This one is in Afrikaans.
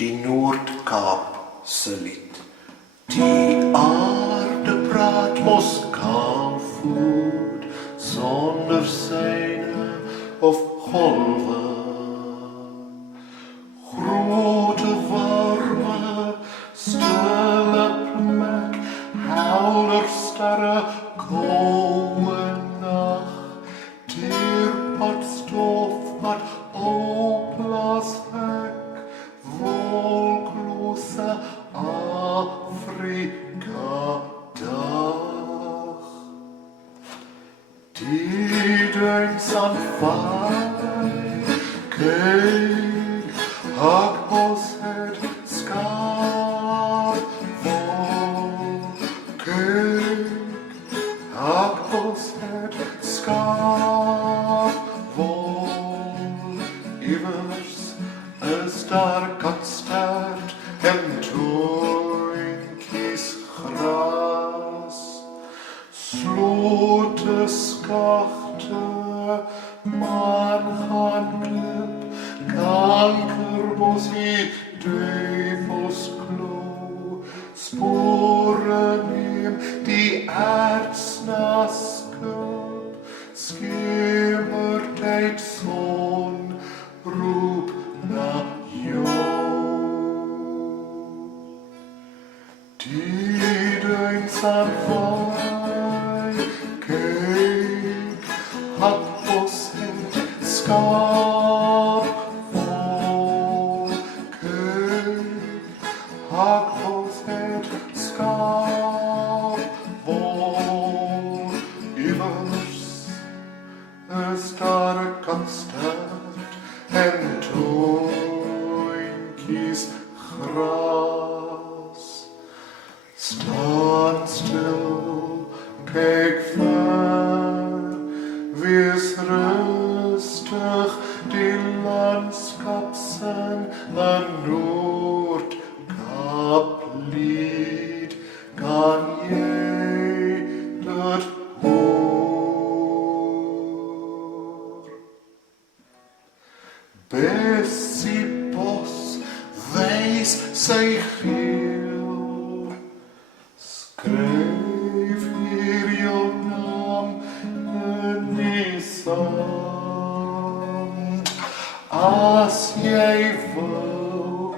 die Noord-Kaap se lied. Die aarde praat mos kaal voort, sonder syne of golwe. Grote warme, stille plek, helder sterre, koue nag, teerpad stof wat opblaas hek, wolklose Afrika dag. Die duins aan vaai, kyk, hakbos het skaap, kyk, hakbos het skaap, iewers is daar katstert en toentjies gras, slote skagte, maan gaan klip, kankerbossie, duivelsklou, spore neem die aards na skip, schemertyd son roep na jou. Die duins aan vaai, kyk, hakbos het skaap, kyk, hakbos het skaap, iewers is daar 'n katstert en toentjies gras. Staan stil, kyk ver, wees rustig, die landskap sing 'n Noord-Kaaplied, kan jy dit hoor? Bessie bos wys sy geel, skryf hier jou naam in die sand. As jy wil,